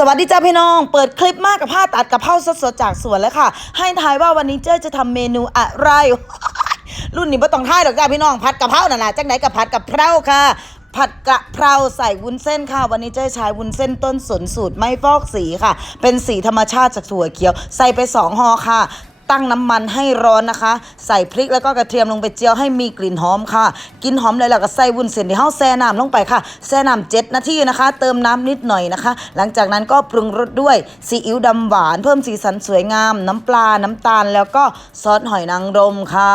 สวัสดีจ้าพี่น้อง เปิดคลิปมากกับผ้าตัดกับเผาสดๆจากสวนแล้วค่ะ ให้ทายว่าวันนี้เจ้จะทำเมนูอะไร รุ่นนี้ไม่ต้องทายหรอกจ้าพี่น้องผัดกะเพราน่ะนะจังไหนกับผัดกะเพราค่ะ ผัดกะเพราใส่วุ้นเส้นค่ะ วันนี้เจ้ใช้วุ้นเส้นต้นสนสูตรไม่ฟอกสีค่ะ เป็นสีธรรมชาติจากถั่วเขียว ใส่ไปสองห่อค่ะ ตั้งน้ำมันให้ร้อนนะคะ ใส่พริกแล้วก็กระเทียมลงไปเจียวให้มีกลิ่นหอมค่ะ กินหอมเลยแล้วก็ใส่วุ้นเส้นที่เฮาแช่น้ำลงไปค่ะแช่น้ำเจ็ดนาทีนะคะ เติมน้ำนิดหน่อยนะคะ หลังจากนั้นก็ปรุงรสด้วยซีอิ๊วดำหวาน เพิ่มสีสันสวยงาม น้ำปลาน้ำตาล แล้วก็ซอสหอยนางรมค่ะ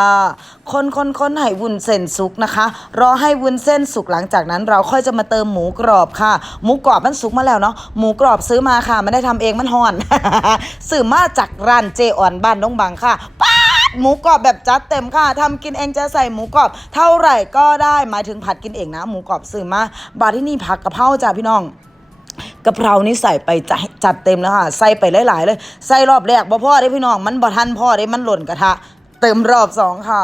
คนคนคนให้วุ้นเส้นสุกนะคะ รอให้วุ้นเส้นสุกหลังจากนั้นเราค่อยจะมาเติมหมูกรอบค่ะ หมูกรอบมันสุกมาแล้วเนาะหมูกรอบซื้อมาค่ะไม่ได้ทำเองมันห่อนซื้อมาจากร้านเจอ่อนบ้านดงบังค่ะป้าดหมูกรอบแบบจัดเต็มค่ะทำกินเองจะใส่หมูกรอบ เท่าไหร่ก็ได้หมายถึงผัดกินเองนะหมูกรอบซื้อมาบาทที่นี่ผักกะเพราจ้าพี่น้องกะเพรานี่ใส่ไปจัดจัดเต็มแล้วค่ะ ใส่ไปหลาย ๆ เลย ใส่รอบแรกบ่พ่อได้พี่น้อง มันบ่ทันพ่อได้มันหล่นกระทะ เติมรอบสองค่ะ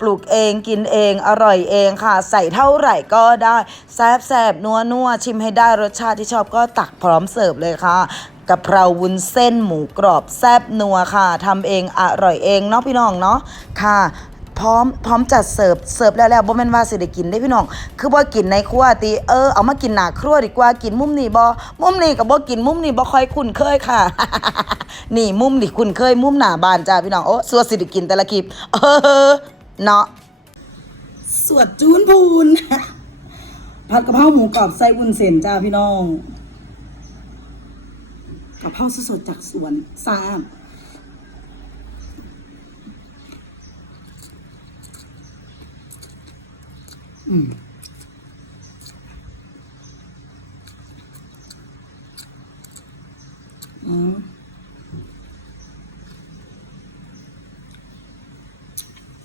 ปลูกเองกินเองอร่อยเองค่ะ ใส่เท่าไหร่ก็ได้ แซบแซบนัวนัวชิมให้ได้รสชาติที่ชอบก็ตักพร้อมเสิร์ฟเลยค่ะ กะเพราวุ้นเส้นหมูกรอบแซบนัวค่ะทำเองอร่อยเองเนาะพี่น้องเนาะค่ะพร้อมพร้อมจัดเสิร์ฟเสิร์ฟแล้วแล้วบ่แม่นว่าสิได้กินได้พี่น้อง คือบ่กินในครัวติเออเอามากินหน้าครัวดีกว่ากินมุมนี้บ่มุมนี้ก็บ่กินมุมนี้บ่ค่อยคุ้นเคยค่ะ นี่มุมนี่คุ้นเคยมุมหน้าบ้านจ้าพี่น้องโอ้สัวสิได้กินแต่ละคลิปเออเนาะสวดจูนพูนผัดกะเพราหมูกรอบไส้วุ้นเส้นจ้าพี่น้อง กะเพราสดๆจากสวนซามอืมอืม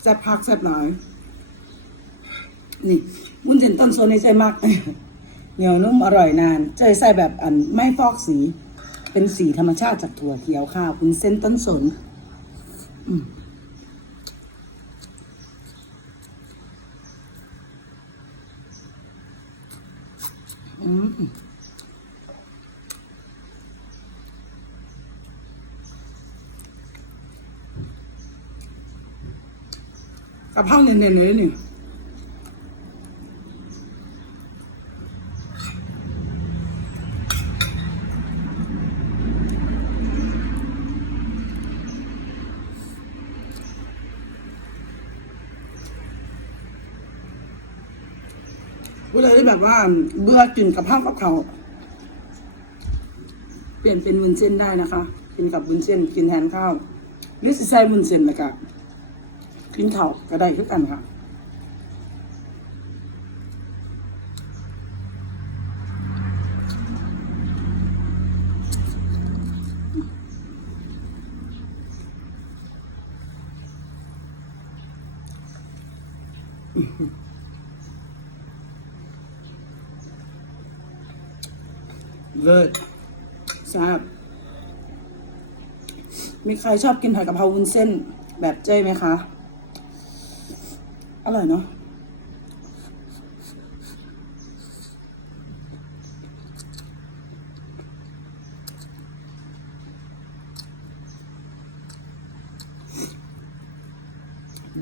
แซ่บพักแซ่บหลายนี่วุ้นเส้นต้นโซนในใจมากเหนียวนุ่มอร่อยนาน เจอใส่แบบอันไม่ฟอกสี เป็นสีธรรมชาติจากถั่วเขียวข้าววุ้นเส้นต้นสนอืมอืมกะเพราเนียนๆเลยนี่ เวลาที่แบบว่าเบื่อกินกับข้าวกับเขาเปลี่ยนเป็นวุ้นเส้นได้นะคะ กินกับวุ้นเส้น กินแทนข้าวหรือใส่วุ้นเส้นแล้วก็กินข้าวก็ได้คือกันค่ะ เลิศทราบมีใครชอบกินผัดกะเพราวุ้นเส้นแบบเจ้ไหมคะ อร่อยเนาะ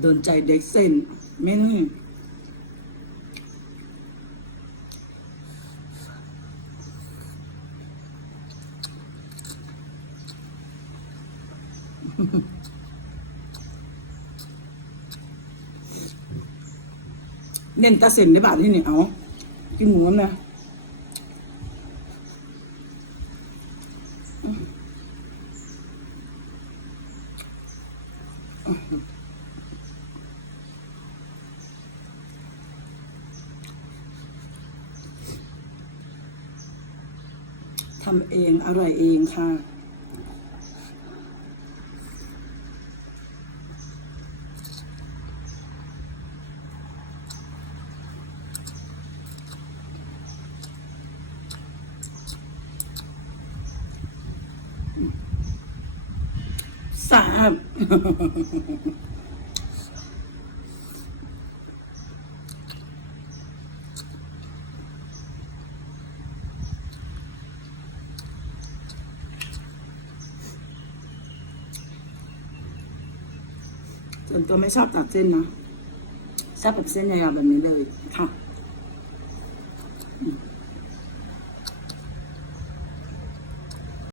โดนใจเด็กเส้นเมนู เน้นตาเส้นในบ้านที่นี่เอากินหมูน้ำนะทำเองอร่อยเองค่ะ สาบส่วนตัวไม่ชอบตัดเส้นนะชอบแบบเส้นยาวๆแบบนี้เลยค่ะ